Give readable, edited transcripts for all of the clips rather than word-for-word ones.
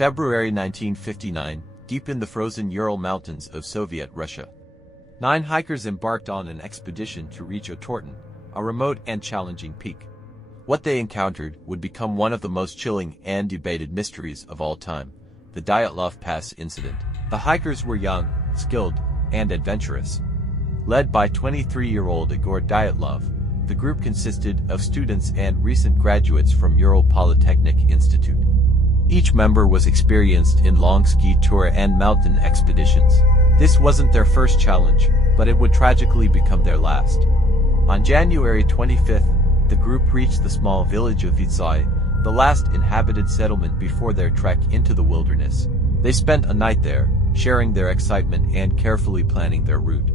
February 1959, deep in the frozen Ural Mountains of Soviet Russia. 9 hikers embarked on an expedition to reach Otorten, a remote and challenging peak. What they encountered would become one of the most chilling and debated mysteries of all time, the Dyatlov Pass Incident. The hikers were young, skilled, and adventurous. Led by 23-year-old Igor Dyatlov, the group consisted of students and recent graduates from Ural Polytechnic Institute. Each member was experienced in long ski tour and mountain expeditions. This wasn't their first challenge, but it would tragically become their last. On January 25th, the group reached the small village of Vitsai, the last inhabited settlement before their trek into the wilderness. They spent a night there, sharing their excitement and carefully planning their route.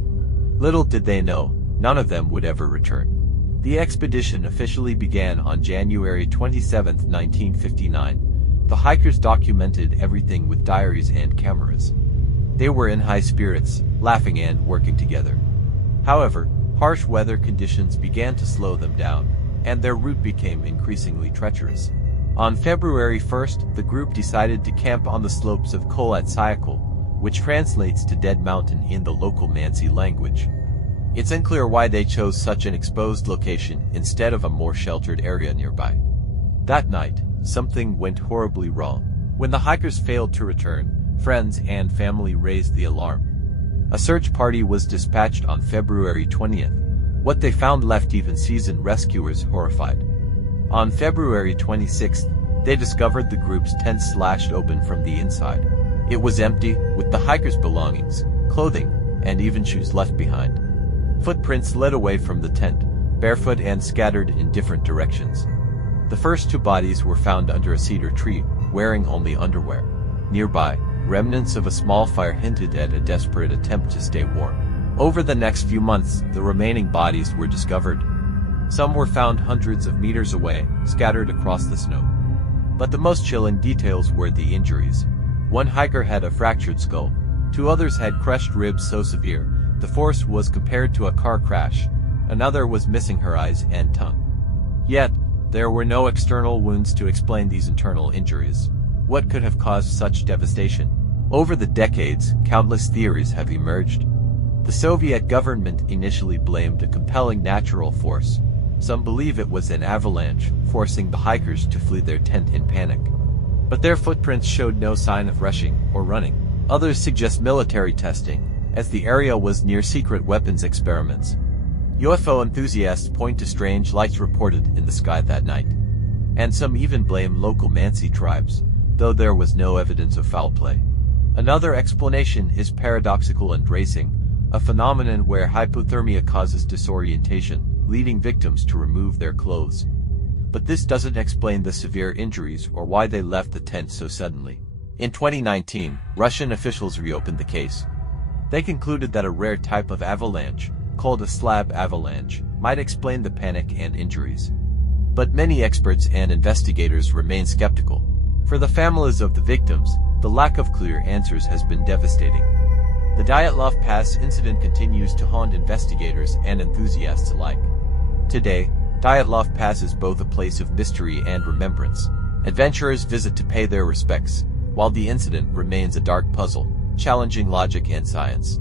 Little did they know, none of them would ever return. The expedition officially began on January 27, 1959. The hikers documented everything with diaries and cameras. They were in high spirits, laughing and working together. However, harsh weather conditions began to slow them down, and their route became increasingly treacherous. On February 1st, the group decided to camp on the slopes of Kholat Syakhl, which translates to Dead Mountain in the local Mansi language. It's unclear why they chose such an exposed location instead of a more sheltered area nearby. That night, something went horribly wrong. When the hikers failed to return, friends and family raised the alarm. A search party was dispatched on February 20th. What they found left even seasoned rescuers horrified. On February 26th, they discovered the group's tent slashed open from the inside. It was empty, with the hikers' belongings, clothing, and even shoes left behind. Footprints led away from the tent, barefoot and scattered in different directions. The first 2 bodies were found under a cedar tree, wearing only underwear. Nearby, remnants of a small fire hinted at a desperate attempt to stay warm. Over the next few months, the remaining bodies were discovered. Some were found hundreds of meters away, scattered across the snow. But the most chilling details were the injuries. One hiker had a fractured skull. 2 others had crushed ribs so severe, the force was compared to a car crash. Another was missing her eyes and tongue. Yet, there were no external wounds to explain these internal injuries. What could have caused such devastation? Over the decades, countless theories have emerged. The Soviet government initially blamed a compelling natural force. Some believe it was an avalanche, forcing the hikers to flee their tent in panic. But their footprints showed no sign of rushing or running. Others suggest military testing, as the area was near secret weapons experiments. UFO enthusiasts point to strange lights reported in the sky that night. And some even blame local Mansi tribes, though there was no evidence of foul play. Another explanation is paradoxical embracing, a phenomenon where hypothermia causes disorientation, leading victims to remove their clothes. But this doesn't explain the severe injuries or why they left the tent so suddenly. In 2019, Russian officials reopened the case. They concluded that a rare type of avalanche, called a slab avalanche, might explain the panic and injuries. But many experts and investigators remain skeptical. For the families of the victims, the lack of clear answers has been devastating. The Dyatlov Pass incident continues to haunt investigators and enthusiasts alike. Today, Dyatlov Pass is both a place of mystery and remembrance. Adventurers visit to pay their respects, while the incident remains a dark puzzle, challenging logic and science.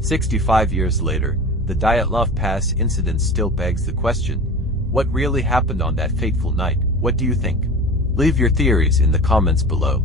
65 years later, the Dyatlov Pass incident still begs the question, what really happened on that fateful night? What do you think? Leave your theories in the comments below.